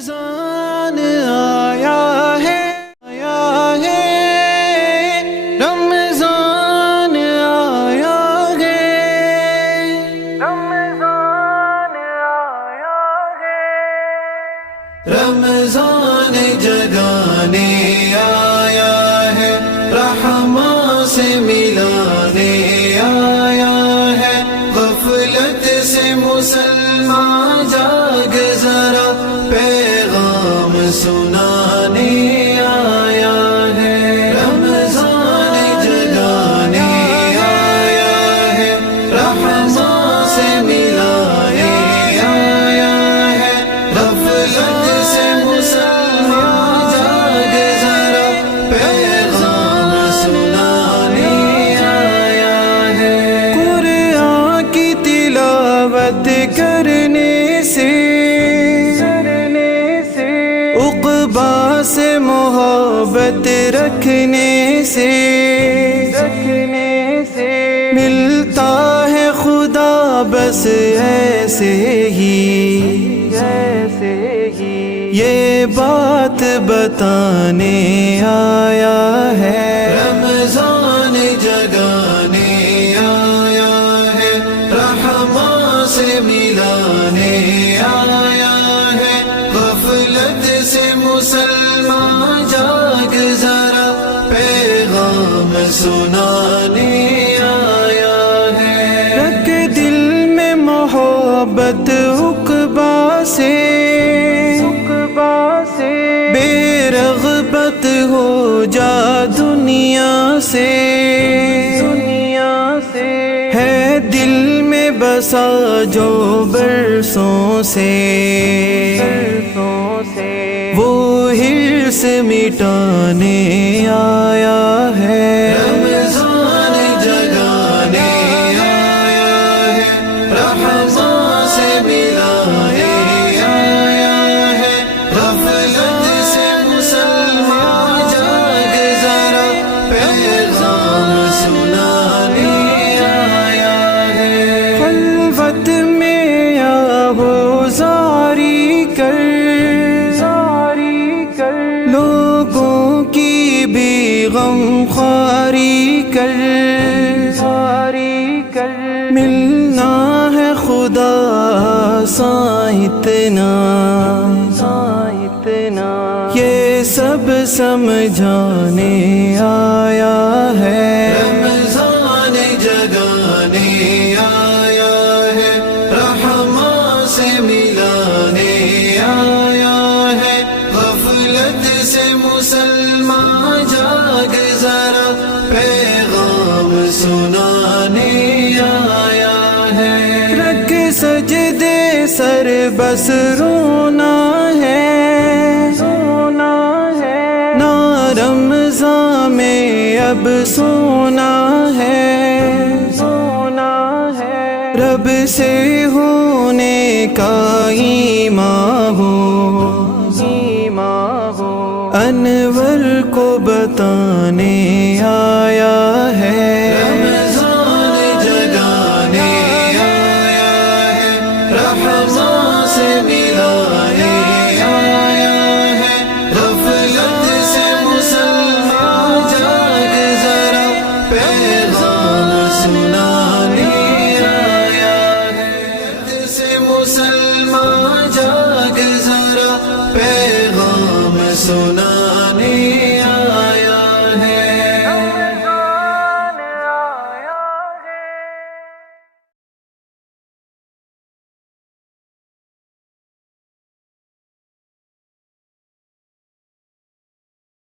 رمضان آیا ہے رمضان آیا ہے رمضان آیا ہے رمضان جگانے آیا ہے رحماں سے ملانے آیا ہے غفلت سے مسلمان جاگ ذرا پیغام سنانے آیا ہے رمضان جگانے آیا ہے رحماں سے ملانے آیا ہے غفلت سے مسلمان جاگ ذرا پیغام سنانے آیا ہے قرآن کی تلاوت کرنے سے عقبا سے محبت رکھنے سے ملتا ہے خدا بس ایسے ہی یہ بات بتانے آیا ہے رمضان جگانے آیا ہے رحماں سے ملانے آیا ہے غفلت سے مسلمان جاگ ذرا پیغام سنانے آیا ہے رکھ دل میں محبت عقبا سے بے رغبت ہو جا دنیا سے ہے دل میں بسا جو برسوں سے وہ حرص مٹانے آیا ہے رمضان جگانے آیا ہے رحماں سے ملانے آیا ہے غفلت سے مسلمان جاگ ذرا پیغام سنانے آیا ہے خلوت میں آہو زاری کر لوگوں کی بھی غم خواری کر ملنا ہے خدا اتنا یہ سب سمجھانے آیا ہے رمضان جگانے آیا ہے رحماں سے ملانے آیا ہے غفلت سے مسلمان جاگ ذرا پیغام سنانے آیا ہے رکھ سجدے سر بس رونا ہے نہ رمضان میں اب سونا ہے رب سے ہونے کا ایمان ہو انور کو بتانے آیا ہے